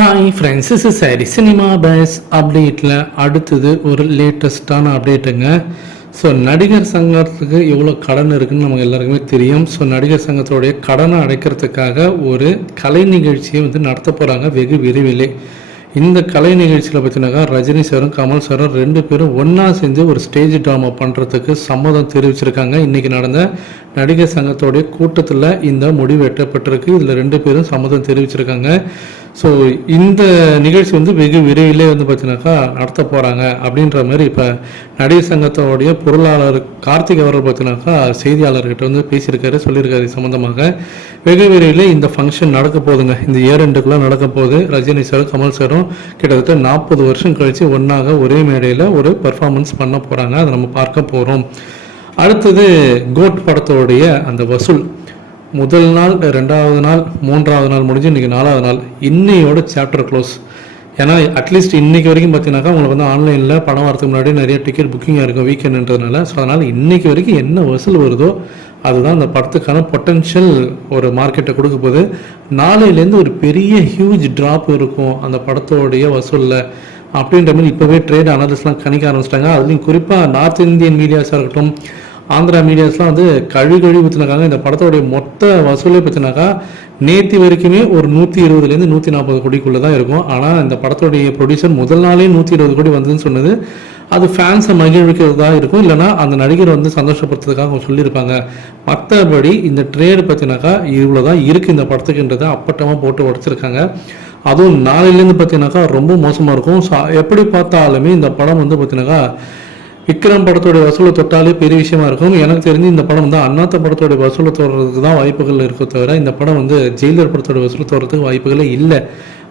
Hi friends is sorry cinema base அப்டேட்டில் அடுத்தது ஒரு லேட்டஸ்ட்டான அப்டேட்டுங்க ஸோ நடிகர் சங்கத்துக்கு எவ்வளோ கடன் இருக்குன்னு நமக்கு எல்லாருக்குமே தெரியும். ஸோ நடிகர் சங்கத்தோடைய கடனை அடைக்கிறதுக்காக ஒரு கலை நிகழ்ச்சியை வந்து நடத்த போகிறாங்க வெகு விரைவிலே. இந்த கலை நிகழ்ச்சியில் பார்த்தீங்கன்னாக்கா ரஜினி சாரும் கமல் சாரும் ரெண்டு பேரும் ஒன்றா சேர்ந்து ஒரு ஸ்டேஜ் ட்ராமா பண்ணுறதுக்கு சம்மதம் தெரிவிச்சிருக்காங்க. இன்றைக்கி நடந்த நடிகர் சங்கத்தோடைய கூட்டத்தில் இந்த முடிவு எட்டப்பட்டிருக்கு. இதில் ரெண்டு பேரும் சம்மதம் தெரிவிச்சிருக்காங்க. ஸோ இந்த நிகழ்ச்சி வந்து வெகு விரைவிலே வந்து பார்த்தீங்கன்னாக்கா நடத்த போகிறாங்க அப்படின்ற மாதிரி இப்போ நடிகர் சங்கத்தோடைய பொருளாளர் கார்த்திக் அவர்கள் பார்த்தீங்கன்னாக்கா செய்தியாளர்கிட்ட வந்து பேசியிருக்காரு சொல்லியிருக்காரு. சம்மந்தமாக வெகு விரைவில் இந்த ஃபங்க்ஷன் நடக்க போகுதுங்க. இந்த இயர் ரெண்டுக்குள்ளே நடக்க போகுது. ரஜினி சாரும் கமல் சாரும் கிட்டத்தட்ட நாற்பது வருஷம் கழித்து ஒன்றாக ஒரே மேடையில் ஒரு பர்ஃபார்மன்ஸ் பண்ண போகிறாங்க அதை நம்ம பார்க்க போகிறோம் அடுத்தது கோட் படத்தோடைய அந்த வசூல். முதல் நாள் ரெண்டாவது நாள் மூன்றாவது நாள் முடிஞ்சு இன்றைக்கி நாலாவது நாள். இன்னையோட சாப்டர் க்ளோஸ் ஏன்னா அட்லீஸ்ட் இன்றைக்கி வரைக்கும் பார்த்தீங்கன்னாக்கா உங்களுக்கு வந்து ஆன்லைனில் படம் வரதுக்கு முன்னாடி நிறைய டிக்கெட் புக்கிங்காக இருக்கும் வீக்கெண்டுன்றதுனால ஸோ அதனால் இன்றைக்கி வரைக்கும் என்ன வசூல் வருதோ அதுதான் அந்த படத்துக்கான பொட்டன்ஷியல் ஒரு மார்க்கெட்டை கொடுக்க போது நாளையிலேருந்து ஒரு பெரிய ஹியூஜ் ட்ராப் இருக்கும் அந்த படத்தோடைய வசூலில். அப்படின்ற மாதிரி இப்போவே ட்ரேட் அனாலிஸ்ட்லாம் கணிக்க ஆரம்பிச்சிட்டாங்க. அதுலேயும் குறிப்பாக நார்த் இந்தியன் மீடியாஸாக இருக்கட்டும் ஆந்திரா மீடியாஸ்லாம் வந்து கழுவி கழுவி ஊற்றினாக்காங்க இந்த படத்தோடைய மொத்த வசூலே பார்த்தினாக்கா நேத்தி வரைக்குமே ஒரு நூற்றி இருபதுலேருந்து நூற்றி நாற்பது கோடிக்குள்ளே தான் இருக்கும். ஆனால் இந்த படத்தோடைய ப்ரொடியூசர் முதல் நாளே நூற்றி இருபது கோடி வந்ததுன்னு சொன்னது. அது ஃபேன்ஸை மகிழ்விக்கிறதா இருக்கும். இல்லைனா அந்த நடிகர் வந்து சந்தோஷப்படுத்துறதுக்காக அவங்க சொல்லியிருப்பாங்க. மற்றபடி இந்த ட்ரேடு பார்த்தினாக்கா இவ்வளோ தான் இருக்குது இந்த படத்துக்குன்றதை அப்பட்டமாக போட்டு உடச்சிருக்காங்க. அதுவும் நாளையிலேருந்து பார்த்தீங்கன்னாக்கா ரொம்ப மோசமாக இருக்கும். ஸோ எப்படி பார்த்தாலுமே இந்த படம் வந்து பார்த்தீங்கன்னாக்கா விக்ரம் படத்தோடைய வசூலை தொட்டாலே பெரிய விஷயமா இருக்கும். எனக்கு தெரிஞ்சு இந்த படம் வந்து அண்ணாத்த படத்தோடைய வசூலை தோறதுக்கு தான் வாய்ப்புகள் இருக்க தவிர இந்த படம் வந்து ஜெயிலர் படத்தோட வசூலை தோறதுக்கு வாய்ப்புகளே இல்லை.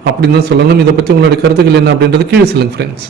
அப்படின்னு தான் சொல்லணும். இதை பற்றி உங்களுடைய கருத்துக்கள் என்ன அப்படின்றது கீழே சொல்லுங்க ஃப்ரெண்ட்ஸ்